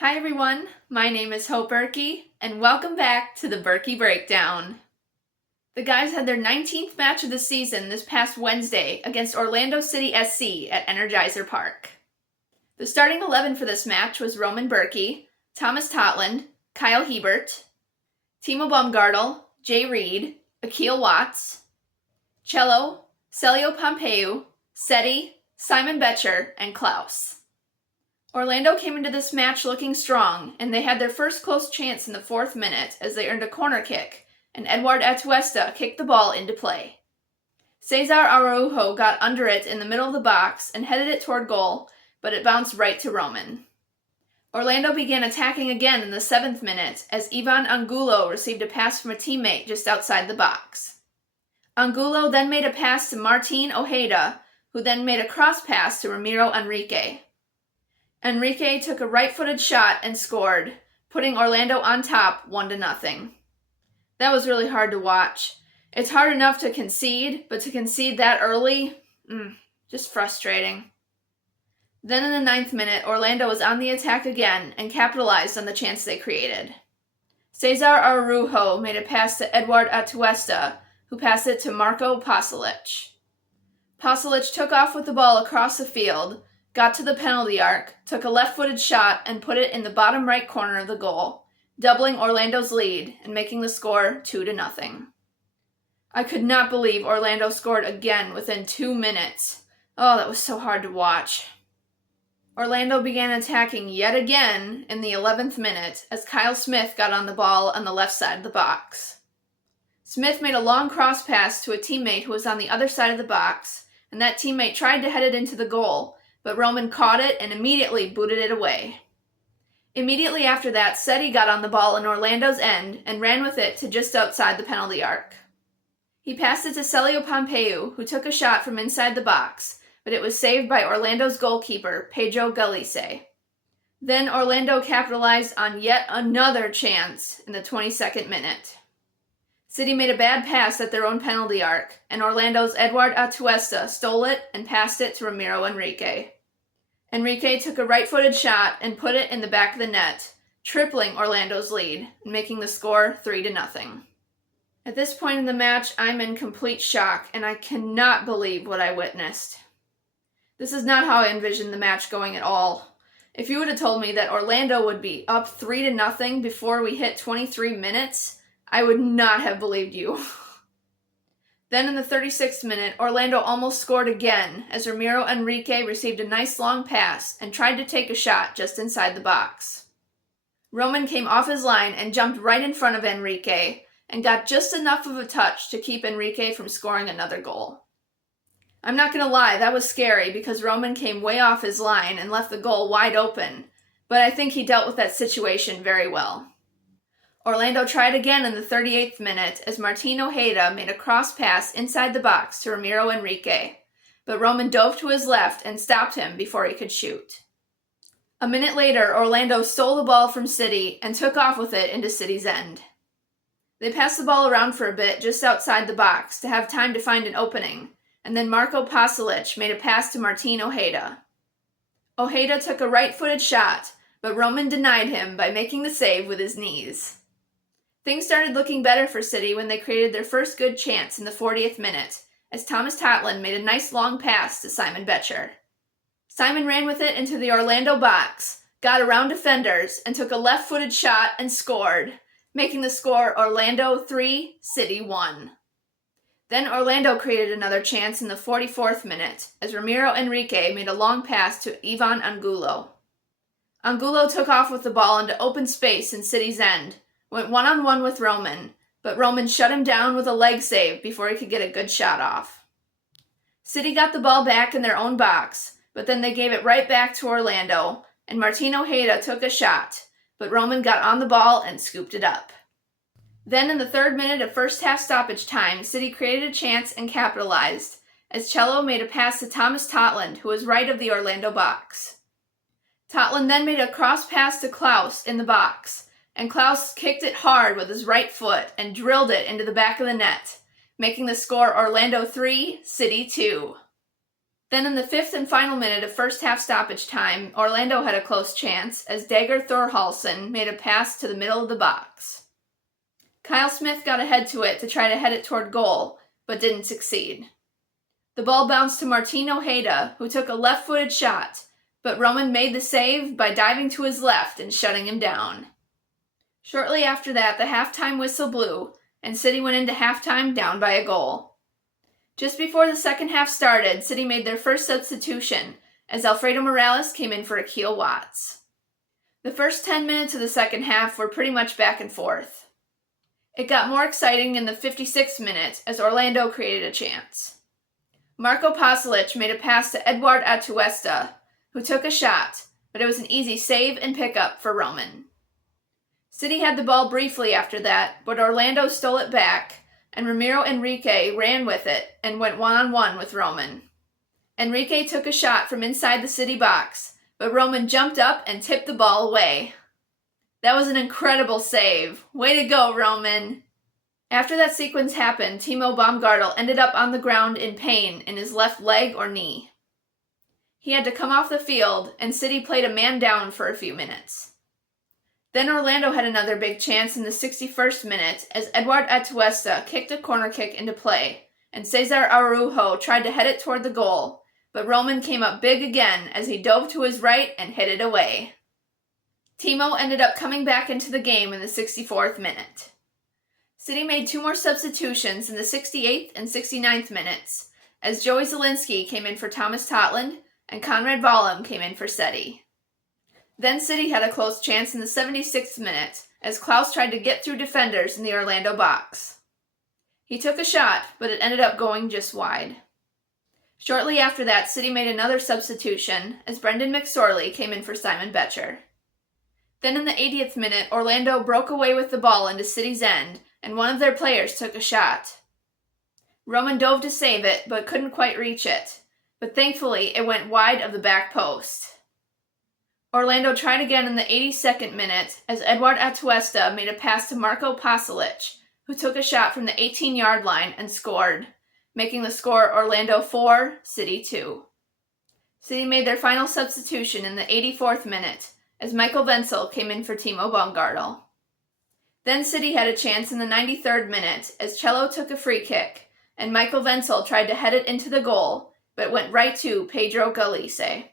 Hi everyone, my name is Bürki, and welcome back to the Bürki Breakdown. The guys had their 19th match of the season this past Wednesday against Orlando City SC at Energizer Park. The starting 11 for this match was Roman Bürki, Thomas Totland, Kyle Hebert, Timo Baumgartel, Jay Reed, Akil Watts, Cello, Celio Pompeu, Seti, Simon Becher, and Klaus. Orlando came into this match looking strong, and they had their first close chance in the 4th minute as they earned a corner kick, and Eduard Atuesta kicked the ball into play. Cesar Araujo got under it in the middle of the box and headed it toward goal, but it bounced right to Roman. Orlando began attacking again in the 7th minute as Ivan Angulo received a pass from a teammate just outside the box. Angulo then made a pass to Martin Ojeda, who then made a cross pass to Ramiro Enrique. Enrique took a right-footed shot and scored, putting Orlando on top 1-0. That was really hard to watch. It's hard enough to concede, but to concede that early, just frustrating. Then in the 9th minute, Orlando was on the attack again and capitalized on the chance they created. Cesar Araujo made a pass to Eduard Atuesta, who passed it to Marco Pasalic. Pasalic took off with the ball across the field, got to the penalty arc, took a left-footed shot, and put it in the bottom right corner of the goal, doubling Orlando's lead and making the score 2-0. I could not believe Orlando scored again within 2 minutes. Oh, that was so hard to watch. Orlando began attacking yet again in the 11th minute as Kyle Smith got on the ball on the left side of the box. Smith made a long cross pass to a teammate who was on the other side of the box, and that teammate tried to head it into the goal, but Roman caught it and immediately booted it away. Immediately after that, Seti got on the ball in Orlando's end and ran with it to just outside the penalty arc. He passed it to Celio Pompeu, who took a shot from inside the box, but it was saved by Orlando's goalkeeper, Pedro Galice. Then Orlando capitalized on yet another chance in the 22nd minute. City made a bad pass at their own penalty arc, and Orlando's Eduard Atuesta stole it and passed it to Ramiro Enrique. Enrique took a right-footed shot and put it in the back of the net, tripling Orlando's lead and making the score 3-0. At this point in the match, I'm in complete shock, and I cannot believe what I witnessed. This is not how I envisioned the match going at all. If you would have told me that Orlando would be up 3-0 before we hit 23 minutes, I would not have believed you. Then in the 36th minute, Orlando almost scored again as Ramiro Enrique received a nice long pass and tried to take a shot just inside the box. Roman came off his line and jumped right in front of Enrique and got just enough of a touch to keep Enrique from scoring another goal. I'm not going to lie, that was scary because Roman came way off his line and left the goal wide open, but I think he dealt with that situation very well. Orlando tried again in the 38th minute as Martin Ojeda made a cross pass inside the box to Ramiro Enrique, but Roman dove to his left and stopped him before he could shoot. A minute later, Orlando stole the ball from City and took off with it into City's end. They passed the ball around for a bit just outside the box to have time to find an opening, and then Marco Pasalic made a pass to Martin Ojeda. Ojeda took a right-footed shot, but Roman denied him by making the save with his knees. Things started looking better for City when they created their first good chance in the 40th minute, as Thomas Totland made a nice long pass to Simon Becher. Simon ran with it into the Orlando box, got around defenders, and took a left-footed shot and scored, making the score Orlando 3, City 1. Then Orlando created another chance in the 44th minute, as Ramiro Enrique made a long pass to Ivan Angulo. Angulo took off with the ball into open space in City's end, went one-on-one with Roman, but Roman shut him down with a leg save before he could get a good shot off. City got the ball back in their own box, but then they gave it right back to Orlando, and Martin Ojeda took a shot, but Roman got on the ball and scooped it up. Then in the 3rd minute of first half stoppage time, City created a chance and capitalized, as Cello made a pass to Thomas Totland, who was right of the Orlando box. Totland then made a cross pass to Klaus in the box, and Klaus kicked it hard with his right foot and drilled it into the back of the net, making the score Orlando 3, City 2. Then in the 5th and final minute of first half stoppage time, Orlando had a close chance as Dagger Thorhalsson made a pass to the middle of the box. Kyle Smith got ahead to it to try to head it toward goal, but didn't succeed. The ball bounced to Martin Ojeda, who took a left-footed shot, but Roman made the save by diving to his left and shutting him down. Shortly after that, the halftime whistle blew, and City went into halftime down by a goal. Just before the second half started, City made their first substitution, as Alfredo Morales came in for Akil Watts. The first 10 minutes of the second half were pretty much back and forth. It got more exciting in the 56th minute as Orlando created a chance. Marko Pasalic made a pass to Eduard Atuesta, who took a shot, but it was an easy save and pickup for Roman. City had the ball briefly after that, but Orlando stole it back, and Ramiro Enrique ran with it and went one-on-one with Roman. Enrique took a shot from inside the City box, but Roman jumped up and tipped the ball away. That was an incredible save. Way to go, Roman! After that sequence happened, Timo Baumgartel ended up on the ground in pain in his left leg or knee. He had to come off the field, and City played a man down for a few minutes. Then Orlando had another big chance in the 61st minute as Eduard Atuesta kicked a corner kick into play, and Cesar Araujo tried to head it toward the goal, but Roman came up big again as he dove to his right and hit it away. Timo ended up coming back into the game in the 64th minute. City made 2 more substitutions in the 68th and 69th minutes, as Joey Zielinski came in for Thomas Totland and Conrad Vollum came in for Seti. Then City had a close chance in the 76th minute, as Klaus tried to get through defenders in the Orlando box. He took a shot, but it ended up going just wide. Shortly after that, City made another substitution, as Brendan McSorley came in for Simon Betcher. Then in the 80th minute, Orlando broke away with the ball into City's end, and one of their players took a shot. Roman dove to save it, but couldn't quite reach it, but thankfully it went wide of the back post. Orlando tried again in the 82nd minute, as Eduard Atuesta made a pass to Marko Pasalic, who took a shot from the 18-yard line and scored, making the score Orlando 4, City 2. City made their final substitution in the 84th minute, as Michael Wenzel came in for Timo Baumgartel. Then City had a chance in the 93rd minute, as Cello took a free kick, and Michael Wenzel tried to head it into the goal, but went right to Pedro Galice.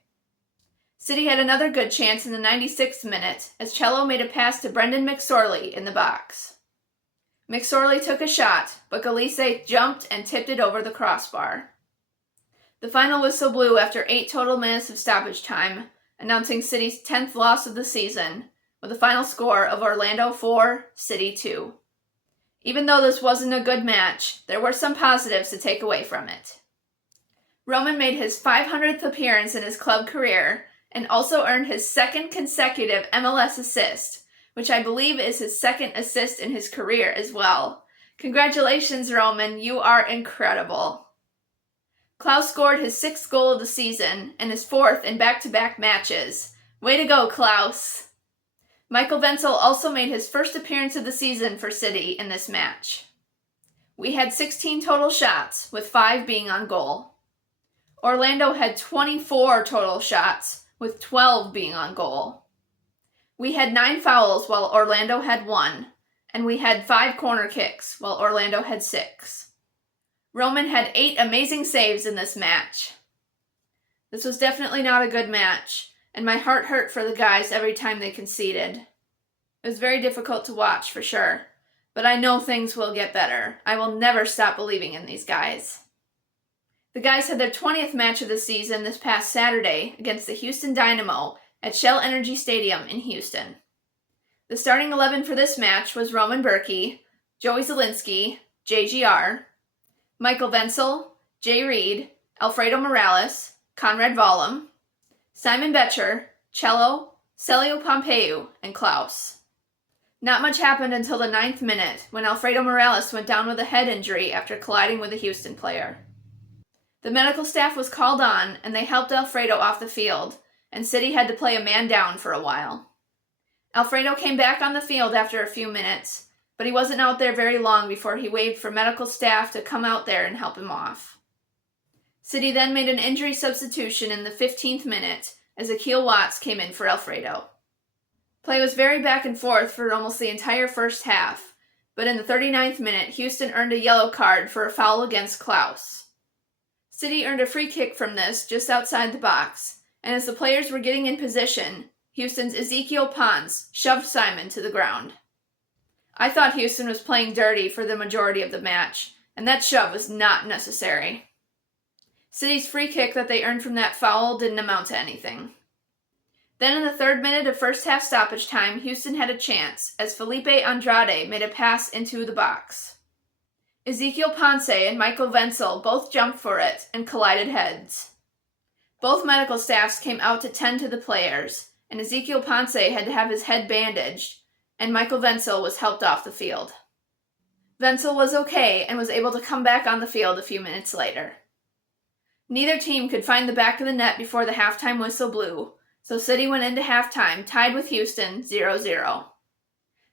City had another good chance in the 96th minute, as Cello made a pass to Brendan McSorley in the box. McSorley took a shot, but Galice jumped and tipped it over the crossbar. The final whistle blew after 8 total minutes of stoppage time, announcing City's 10th loss of the season, with a final score of Orlando 4, City 2. Even though this wasn't a good match, there were some positives to take away from it. Roman made his 500th appearance in his club career, and also earned his 2nd consecutive MLS assist, which I believe is his 2nd assist in his career as well. Congratulations, Roman, you are incredible. Klaus scored his 6th goal of the season and his 4th in back-to-back matches. Way to go, Klaus! Michael Wenzel also made his first appearance of the season for City in this match. We had 16 total shots, with 5 being on goal. Orlando had 24 total shots, with 12 being on goal. We had 9 fouls while Orlando had 1, and we had 5 corner kicks while Orlando had 6. Roman had 8 amazing saves in this match. This was definitely not a good match, and my heart hurt for the guys every time they conceded. It was very difficult to watch, for sure, but I know things will get better. I will never stop believing in these guys. The guys had their 20th match of the season this past Saturday against the Houston Dynamo at Shell Energy Stadium in Houston. The starting 11 for this match was Roman Bürki, Joey Zielinski, JGR, Michael Wenzel, Jay Reed, Alfredo Morales, Conrad Vollum, Simon Betcher, Cello, Celio Pompeu, and Klaus. Not much happened until the 9th minute, when Alfredo Morales went down with a head injury after colliding with a Houston player. The medical staff was called on, and they helped Alfredo off the field, and City had to play a man down for a while. Alfredo came back on the field after a few minutes, but he wasn't out there very long before he waved for medical staff to come out there and help him off. City then made an injury substitution in the 15th minute as Akil Watts came in for Alfredo. Play was very back and forth for almost the entire first half, but in the 39th minute, Houston earned a yellow card for a foul against Klaus. City earned a free kick from this just outside the box, and as the players were getting in position, Houston's Ezekiel Pons shoved Simon to the ground. I thought Houston was playing dirty for the majority of the match, and that shove was not necessary. City's free kick that they earned from that foul didn't amount to anything. Then in the 3rd minute of first half stoppage time, Houston had a chance as Felipe Andrade made a pass into the box. Ezekiel Ponce and Michael Wenzel both jumped for it and collided heads. Both medical staffs came out to tend to the players, and Ezekiel Ponce had to have his head bandaged, and Michael Wenzel was helped off the field. Wenzel was okay and was able to come back on the field a few minutes later. Neither team could find the back of the net before the halftime whistle blew, so City went into halftime tied with Houston 0-0.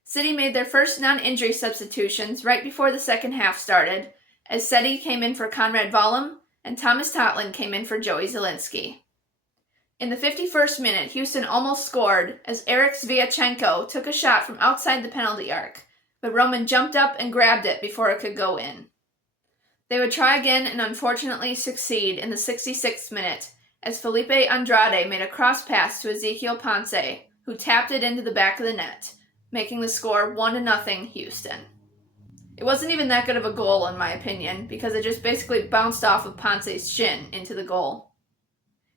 City made their first non-injury substitutions right before the second half started, as City came in for Conrad Vollum and Thomas Totland came in for Joey Zielinski. In the 51st minute, Houston almost scored as Eric Sviatchenko took a shot from outside the penalty arc, but Roman jumped up and grabbed it before it could go in. They would try again and unfortunately succeed in the 66th minute as Felipe Andrade made a cross pass to Ezekiel Ponce, who tapped it into the back of the net, making the score 1-0 Houston. It wasn't even that good of a goal in my opinion, because it just basically bounced off of Ponce's shin into the goal.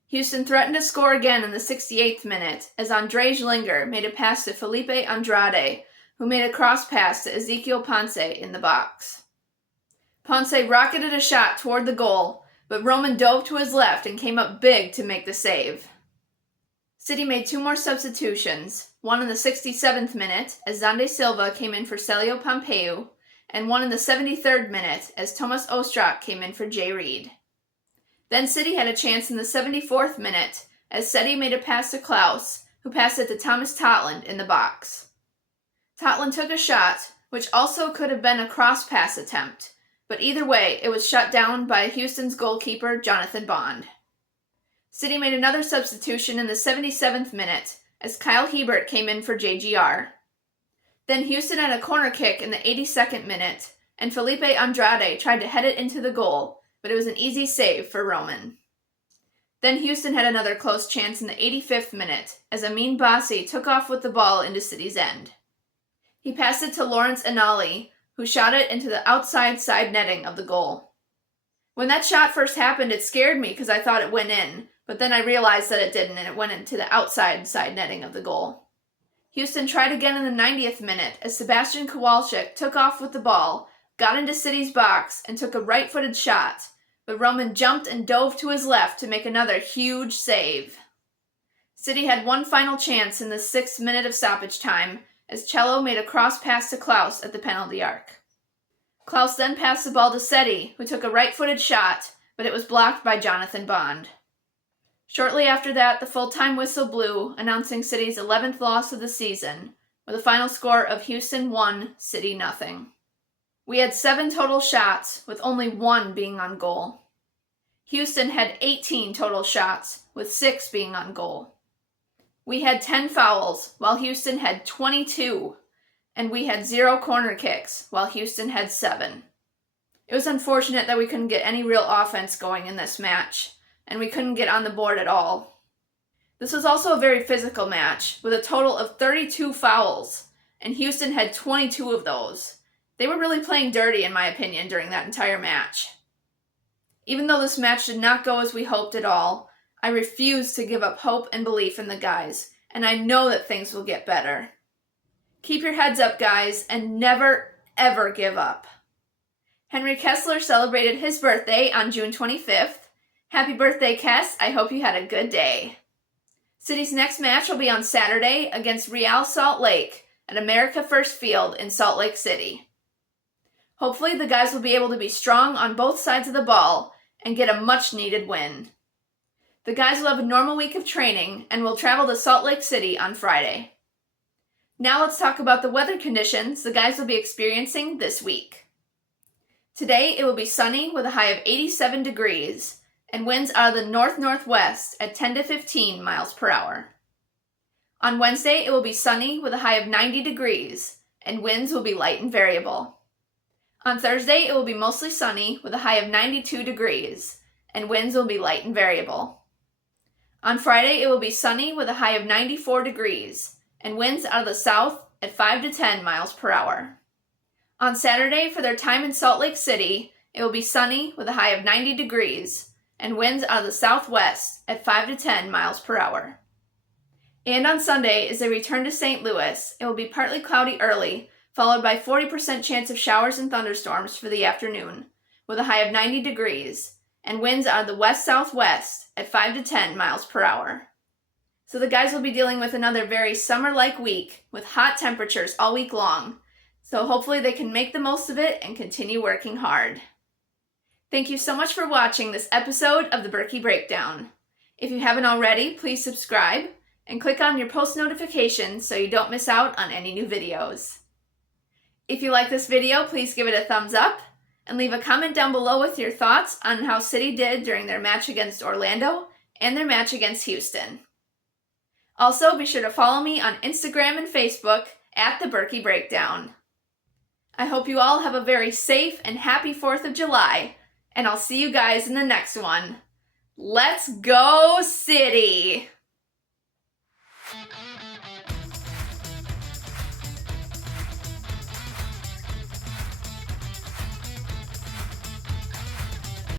Houston threatened to score again in the 68th minute as Andrej Linger made a pass to Felipe Andrade, who made a cross pass to Ezekiel Ponce in the box. Ponce rocketed a shot toward the goal, but Roman dove to his left and came up big to make the save. City made 2 more substitutions, one in the 67th minute as Zande Silva came in for Celio Pompeu, and one in the 73rd minute as Thomas Ostrak came in for Jay Reed. Then City had a chance in the 74th minute as Seti made a pass to Klaus, who passed it to Thomas Totland in the box. Totland took a shot, which also could have been a cross-pass attempt, but either way, it was shut down by Houston's goalkeeper, Jonathan Bond. City made another substitution in the 77th minute as Kyle Hebert came in for JGR. Then Houston had a corner kick in the 82nd minute, and Felipe Andrade tried to head it into the goal, but it was an easy save for Roman. Then Houston had another close chance in the 85th minute as Amin Bassi took off with the ball into City's end. He passed it to Lawrence Anali, who shot it into the outside side netting of the goal. When that shot first happened, it scared me because I thought it went in, but then I realized that it didn't and it went into the outside side netting of the goal. Houston tried again in the 90th minute as Sebastian Kowalczyk took off with the ball, got into City's box, and took a right-footed shot, but Roman jumped and dove to his left to make another huge save. City had one final chance in the 6th minute of stoppage time as Cello made a cross pass to Klaus at the penalty arc. Klaus then passed the ball to Seti, who took a right-footed shot, but it was blocked by Jonathan Bond. Shortly after that, the full-time whistle blew, announcing City's 11th loss of the season, with a final score of Houston 1, City 0. We had 7 total shots, with only 1 being on goal. Houston had 18 total shots, with 6 being on goal. We had 10 fouls, while Houston had 22, and we had 0 corner kicks, while Houston had 7. It was unfortunate that we couldn't get any real offense going in this match, and we couldn't get on the board at all. This was also a very physical match, with a total of 32 fouls, and Houston had 22 of those. They were really playing dirty, in my opinion, during that entire match. Even though this match did not go as we hoped at all, I refuse to give up hope and belief in the guys, and I know that things will get better. Keep your heads up, guys, and never, ever give up. Henry Kessler celebrated his birthday on June 25th. Happy birthday, Kess. I hope you had a good day. City's next match will be on Saturday against Real Salt Lake at America First Field in Salt Lake City. Hopefully the guys will be able to be strong on both sides of the ball and get a much-needed win. The guys will have a normal week of training and will travel to Salt Lake City on Friday. Now let's talk about the weather conditions the guys will be experiencing this week. Today it will be sunny with a high of 87 degrees and winds out of the north-northwest at 10 to 15 miles per hour. On Wednesday it will be sunny with a high of 90 degrees and winds will be light and variable. On Thursday it will be mostly sunny with a high of 92 degrees and winds will be light and variable. On Friday it will be sunny with a high of 94 degrees and winds out of the south at 5 to 10 miles per hour. On Saturday, for their time in Salt Lake City, it will be sunny with a high of 90 degrees and winds out of the southwest at 5 to 10 miles per hour. And on Sunday, as they return to St. Louis, it will be partly cloudy early, followed by 40% chance of showers and thunderstorms for the afternoon, with a high of 90 degrees and winds out of the west-southwest at 5 to 10 miles per hour. So the guys will be dealing with another very summer-like week with hot temperatures all week long. So hopefully they can make the most of it and continue working hard. Thank you so much for watching this episode of the Bürki Breakdown. If you haven't already, please subscribe and click on your post notifications so you don't miss out on any new videos. If you like this video, please give it a thumbs up and leave a comment down below with your thoughts on how City did during their match against Orlando and their match against Houston. Also, be sure to follow me on Instagram and Facebook at the Bürki Breakdown. I hope you all have a very safe and happy 4th of July, and I'll see you guys in the next one. Let's go, City!